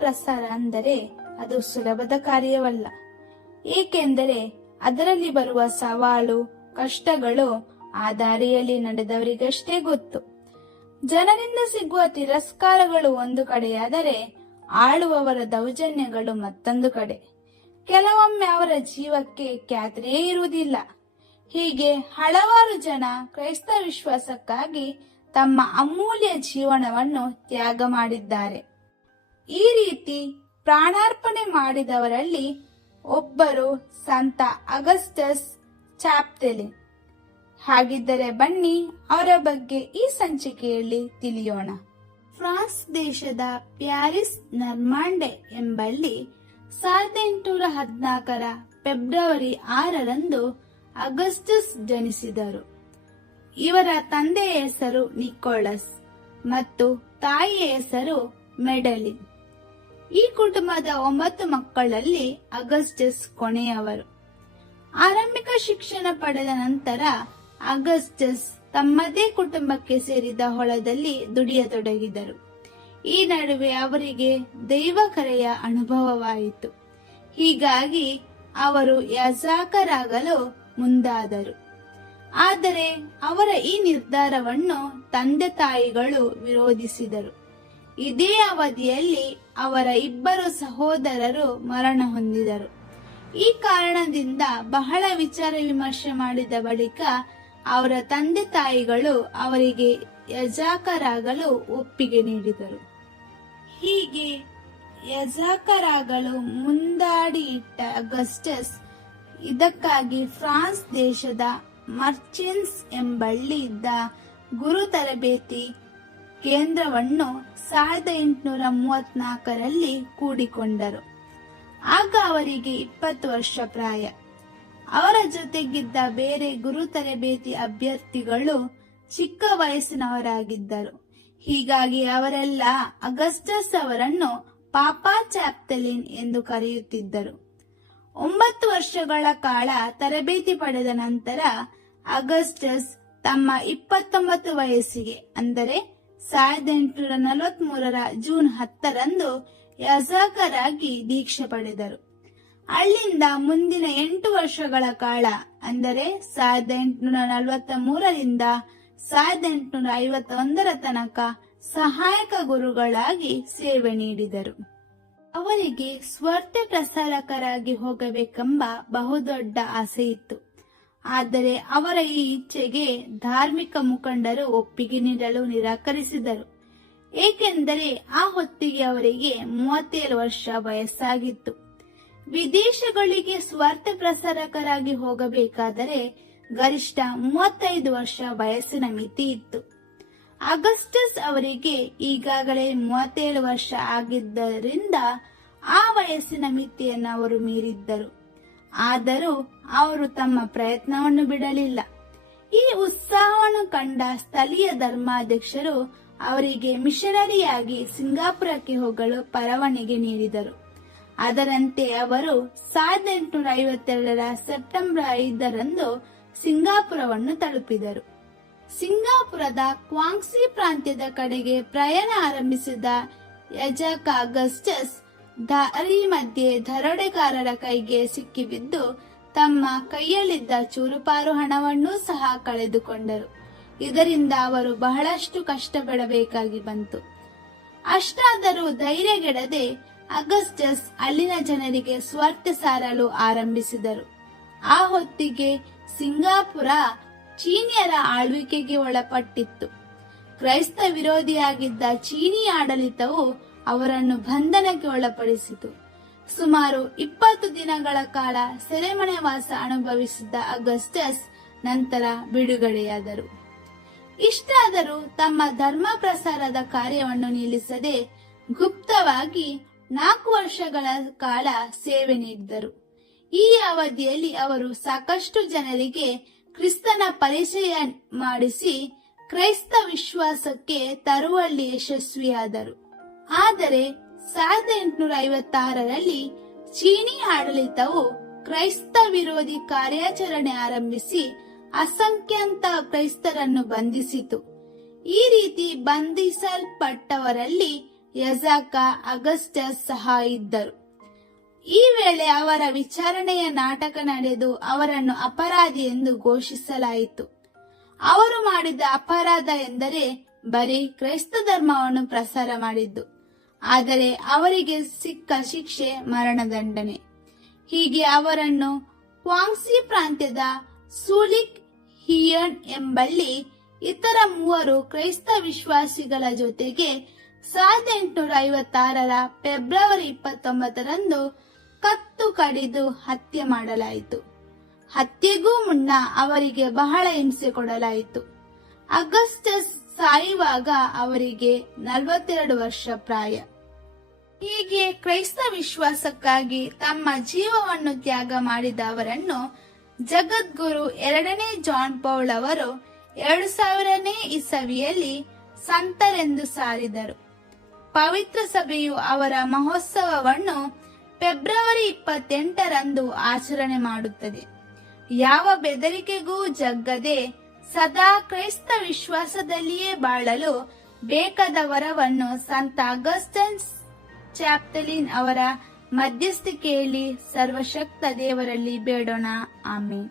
ಪ್ರಸಾರ ಅಂದರೆ ಅದು ಸುಲಭದ ಕಾರ್ಯವಲ್ಲ. ಏಕೆಂದರೆ ಅದರಲ್ಲಿ ಬರುವ ಸವಾಲು ಕಷ್ಟಗಳು ಆ ದಾರಿಯಲ್ಲಿ ನಡೆದವರಿಗಷ್ಟೇ ಗೊತ್ತು. ಜನರಿಂದ ಸಿಗುವ ತಿರಸ್ಕಾರಗಳು ಒಂದು ಕಡೆಯಾದರೆ ಆಳುವವರ ದೌರ್ಜನ್ಯಗಳು ಮತ್ತೊಂದು ಕಡೆ. ಕೆಲವೊಮ್ಮೆ ಅವರ ಜೀವಕ್ಕೆ ಖ್ಯಾತಿಯೇ ಇರುವುದಿಲ್ಲ. ಹೀಗೆ ಹಲವಾರು ಜನ ಕ್ರೈಸ್ತ ವಿಶ್ವಾಸಕ್ಕಾಗಿ ತಮ್ಮ ಅಮೂಲ್ಯ ಜೀವನವನ್ನು ತ್ಯಾಗ ಮಾಡಿದ್ದಾರೆ. ಈ ರೀತಿ ಪ್ರಾಣಾರ್ಪಣೆ ಮಾಡಿದವರಲ್ಲಿ ಒಬ್ಬರು ಸಂತ ಅಗಸ್ಟಸ್ ಚಾಪ್ಟೆಲಿನ್. ಹಾಗಿದ್ದರೆ ಬನ್ನಿ ಅವರ ಬಗ್ಗೆ ಈ ಸಂಚಿಕೆಯಲ್ಲಿ ತಿಳಿಯೋಣ. ಫ್ರಾನ್ಸ್ ದೇಶದ ಪ್ಯಾರಿಸ್ ನರ್ಮಾಂಡೆ ಎಂಬಲ್ಲಿ 1814 ಫೆಬ್ರವರಿ 6ರಂದು ಅಗಸ್ಟಸ್ ಜನಿಸಿದರು. ಇವರ ತಂದೆಯ ಹೆಸರು ನಿಕೋಲಸ್ ಮತ್ತು ತಾಯಿಯ ಹೆಸರು ಮೆಡಲಿನ್. ಈ ಕುಟುಂಬದ 9 ಮಕ್ಕಳಲ್ಲಿ ಅಗಸ್ಟಸ್ ಕೊನೆಯವರು. ಆರಂಭಿಕ ಶಿಕ್ಷಣ ಪಡೆದ ನಂತರ ಅಗಸ್ಟಸ್ ತಮ್ಮದೇ ಕುಟುಂಬಕ್ಕೆ ಸೇರಿದ ಹೊಲದಲ್ಲಿ ದುಡಿಯತೊಡಗಿದರು. ಈ ನಡುವೆ ಅವರಿಗೆ ದೈವ ಕರೆಯ ಅನುಭವವಾಯಿತು. ಹೀಗಾಗಿ ಅವರು ಯಾಜಕರಾಗಲು ಮುಂದಾದರು. ಆದರೆ ಅವರ ಈ ನಿರ್ಧಾರವನ್ನು ತಂದೆ ತಾಯಿಗಳು ವಿರೋಧಿಸಿದರು. ಇದೇ ಅವಧಿಯಲ್ಲಿ ಅವರ 2 ಸಹೋದರರು ಮರಣ ಹೊಂದಿದರು. ಈ ಕಾರಣದಿಂದ ಬಹಳ ವಿಚಾರ ವಿಮರ್ಶೆ ಮಾಡಿದ ಬಳಿಕ ಅವರ ತಂದೆ ತಾಯಿಗಳು ಅವರಿಗೆ ಯಾಜಕರಾಗಲು ಒಪ್ಪಿಗೆ ನೀಡಿದರು. ಹೀಗೆ ಯಾಜಕರಾಗಲು ಮುಂದಾಡಿಯಿಟ್ಟ ಅಗಸ್ಟಸ್ ಇದಕ್ಕಾಗಿ ಫ್ರಾನ್ಸ್ ದೇಶದ ಮರ್ಚೆನ್ಸ್ ಎಂಬಲ್ಲಿ ಇದ್ದ ಗುರು ತರಬೇತಿ ಕೇಂದ್ರವನ್ನು 1834ರಲ್ಲಿ ಕೂಡಿಕೊಂಡರು. ಆಗ ಅವರಿಗೆ 20 ವರ್ಷ ಪ್ರಾಯ. ಅವರ ಜೊತೆಗಿದ್ದ ಬೇರೆ ಗುರು ತರಬೇತಿ ಅಭ್ಯರ್ಥಿಗಳು ಚಿಕ್ಕ ವಯಸ್ಸಿನವರಾಗಿದ್ದರು. ಹೀಗಾಗಿ ಅವರೆಲ್ಲ ಅಗಸ್ಟಸ್ ಅವರನ್ನು ಪಾಪಾ ಚಾಪ್ಟೆಲಿನ್ ಎಂದು ಕರೆಯುತ್ತಿದ್ದರು. 9 ವರ್ಷಗಳ ಕಾಲ ತರಬೇತಿ ಪಡೆದ ನಂತರ ಅಗಸ್ಟಸ್ ತಮ್ಮ 29 ವಯಸ್ಸಿಗೆ ಅಂದರೆ 1843 ಜೂನ್ 10ರಂದು ಯಾಜಕರಾಗಿ ದೀಕ್ಷೆ ಪಡೆದರು. ಅಲ್ಲಿಂದ ಮುಂದಿನ 8 ವರ್ಷಗಳ ಕಾಲ ಅಂದರೆ 1843ರಿಂದ 1851 ತನಕ ಸಹಾಯಕ ಗುರುಗಳಾಗಿ ಸೇವೆ ನೀಡಿದರು. ಅವರಿಗೆ ಸ್ವಾರ್ಥ ಪ್ರಸಾರಕರಾಗಿ ಹೋಗಬೇಕೆಂಬ ಬಹುದೊಡ್ಡ ಆಸೆ ಇತ್ತು. ಆದರೆ ಅವರ ಈ ಇಚ್ಛೆಗೆ ಧಾರ್ಮಿಕ ಮುಖಂಡರು ಒಪ್ಪಿಗೆ ನೀಡಲು ನಿರಾಕರಿಸಿದರು. ಏಕೆಂದರೆ ಆ ಹೊತ್ತಿಗೆ ಅವರಿಗೆ 37 ವರ್ಷ ವಯಸ್ಸಾಗಿತ್ತು. ವಿದೇಶಗಳಿಗೆ ಸ್ವಾರ್ಥ ಪ್ರಸಾರಕರಾಗಿ ಹೋಗಬೇಕಾದರೆ ಗರಿಷ್ಠ 35 ವರ್ಷ ವಯಸ್ಸಿನ ಮಿತಿ ಇತ್ತು. ಅಗಸ್ಟಸ್ ಅವರಿಗೆ ಈಗಾಗಲೇ 37 ವರ್ಷ ಆಗಿದ್ದರಿಂದ ಆ ವಯಸ್ಸಿನ ಮಿತಿಯನ್ನು ಅವರು ಮೀರಿದ್ದರು. ಆದರೂ ಅವರು ತಮ್ಮ ಪ್ರಯತ್ನವನ್ನು ಬಿಡಲಿಲ್ಲ. ಈ ಉತ್ಸಾಹವನ್ನು ಕಂಡ ಸ್ಥಳೀಯ ಧರ್ಮಾಧ್ಯಕ್ಷರು ಅವರಿಗೆ ಮಿಷನರಿಯಾಗಿ ಸಿಂಗಾಪುರಕ್ಕೆ ಹೋಗಲು ಪರವಾನಗಿ ನೀಡಿದರು. ಅದರಂತೆ ಅವರು 1852 ಸೆಪ್ಟೆಂಬರ್ 5ರಂದು ಸಿಂಗಾಪುರವನ್ನು ತಲುಪಿದರು. ಸಿಂಗಾಪುರದ ಕ್ವಾಂಗ್ಸಿ ಪ್ರಾಂತ್ಯದ ಕಡೆಗೆ ಪ್ರಯಾಣ ಆರಂಭಿಸಿದ ಯಾಜಕ ಅಗಸ್ಟಸ್ ದಾರಿ ಮಧ್ಯೆ ದರೋಡೆಗಾರರ ಕೈಗೆ ಸಿಕ್ಕಿಬಿದ್ದು ತಮ್ಮ ಕೈಯಲ್ಲಿದ್ದ ಚೂರುಪಾರು ಹಣವನ್ನೂ ಸಹ ಕಳೆದುಕೊಂಡರು. ಇದರಿಂದ ಅವರು ಬಹಳಷ್ಟು ಕಷ್ಟಪಡಬೇಕಾಗಿ ಬಂತು. ಅಷ್ಟಾದರೂ ಧೈರ್ಯಗೆಡದೆ ಅಗಸ್ಟಸ್ ಅಲ್ಲಿನ ಜನರಿಗೆ ಸ್ವಾರ್ಥ ಸಾರಲು ಆರಂಭಿಸಿದರು. ಆ ಹೊತ್ತಿಗೆ ಸಿಂಗಾಪುರ ಚೀನಿಯರ ಆಳ್ವಿಕೆಗೆ ಒಳಪಟ್ಟಿತ್ತು. ಕ್ರೈಸ್ತ ವಿರೋಧಿಯಾಗಿದ್ದ ಚೀನಿ ಆಡಳಿತವು ಅವರನ್ನು ಬಂಧನಕ್ಕೆ ಒಳಪಡಿಸಿತು. ಸುಮಾರು 20 ದಿನಗಳ ಕಾಲ ಸೆರೆಮನೆ ವಾಸ ಅನುಭವಿಸಿದ್ದ ಅಗಸ್ಟಸ್ ನಂತರ ಬಿಡುಗಡೆಯಾದರು. ಇಷ್ಟಾದರೂ ತಮ್ಮ ಧರ್ಮ ಪ್ರಸಾರದ ಕಾರ್ಯವನ್ನು ನಿಲ್ಲಿಸದೆ ಗುಪ್ತವಾಗಿ 4 ವರ್ಷಗಳ ಕಾಲ ಸೇವೆ ನೀಡಿದರು. ಈ ಅವಧಿಯಲ್ಲಿ ಅವರು ಸಾಕಷ್ಟು ಜನರಿಗೆ ಕ್ರಿಸ್ತನ ಪರಿಚಯ ಮಾಡಿಸಿ ಕ್ರೈಸ್ತ ವಿಶ್ವಾಸಕ್ಕೆ ತರುವಲ್ಲಿ ಯಶಸ್ವಿಯಾದರು. ಆದರೆ 1856ರಲ್ಲಿ ಚೀನಿ ಆಡಳಿತವು ಕ್ರೈಸ್ತ ವಿರೋಧಿ ಕಾರ್ಯಾಚರಣೆ ಆರಂಭಿಸಿ ಅಸಂಖ್ಯಾತ ಕ್ರೈಸ್ತರನ್ನು ಬಂಧಿಸಿತು. ಈ ರೀತಿ ಬಂಧಿಸಲ್ಪಟ್ಟವರಲ್ಲಿ ಯಜಾಕ, ಅಗಸ್ಟಸ್ ಸಹ ಇದ್ದರು. ಈ ವೇಳೆ ಅವರ ವಿಚಾರಣೆಯ ನಾಟಕ ನಡೆದು ಅವರನ್ನು ಅಪರಾಧಿ ಎಂದು ಘೋಷಿಸಲಾಯಿತು. ಅವರು ಮಾಡಿದ ಅಪರಾಧ ಎಂದರೆ ಬರೀ ಕ್ರೈಸ್ತ ಧರ್ಮವನ್ನು ಪ್ರಸಾರ ಮಾಡಿದ್ದು. ಆದರೆ ಅವರಿಗೆ ಸಿಕ್ಕ ಶಿಕ್ಷೆ ಮರಣದಂಡನೆ. ಹೀಗೆ ಅವರನ್ನು ಕ್ವಾಂಗ್ಸಿ ಪ್ರಾಂತ್ಯದ ಸೂಲಿಕ್ ಹಿಯನ್ ಎಂಬಲ್ಲಿ ಇತರ 3 ಕ್ರೈಸ್ತ ವಿಶ್ವಾಸಿಗಳ ಜೊತೆಗೆ 1856ರ ಫೆಬ್ರವರಿ 29ರಂದು ಕತ್ತು ಕಡಿದು ಹತ್ಯೆ ಮಾಡಲಾಯಿತು. ಹತ್ಯೆಗೂ ಮುನ್ನ ಅವರಿಗೆ ಬಹಳ ಹಿಂಸೆ ಕೊಡಲಾಯಿತು. ಅಗಸ್ಟಸ್ ಸಾಯುವಾಗ ಅವರಿಗೆ 42 ವರ್ಷ ಪ್ರಾಯ. ಹೀಗೆ ಕ್ರೈಸ್ತ ವಿಶ್ವಾಸಕ್ಕಾಗಿ ತಮ್ಮ ಜೀವವನ್ನು ತ್ಯಾಗ ಮಾಡಿದ ಅವರನ್ನು ಜಗದ್ಗುರು 2ನೇ ಜಾನ್ ಪೌಲ್ ಅವರು 2000ನೇ ಇಸವಿಯಲ್ಲಿ ಸಂತರೆಂದು ಸಾರಿದರು. ಪವಿತ್ರ ಸಭೆಯು ಅವರ ಮಹೋತ್ಸವವನ್ನು ಫೆಬ್ರವರಿ 28ರಂದು ಆಚರಣೆ ಮಾಡುತ್ತದೆ. ಯಾವ ಬೆದರಿಕೆಗೂ ಜಗ್ಗದೆ ಸದಾ ಕ್ರೈಸ್ತ ವಿಶ್ವಾಸದಲ್ಲಿಯೇ ಬಾಳಲು ಬೇಕಾದ ವರವನ್ನು ಸಂತ ಅಗಸ್ಟಸ್ ಚಾಪ್ಟಲಿನ್ ಅವರ ಮಧ್ಯಸ್ಥಿಕೆಯಲ್ಲಿ ಸರ್ವಶಕ್ತ ದೇವರಲ್ಲಿ ಬೇಡೋಣ. ಆಮೆನ್.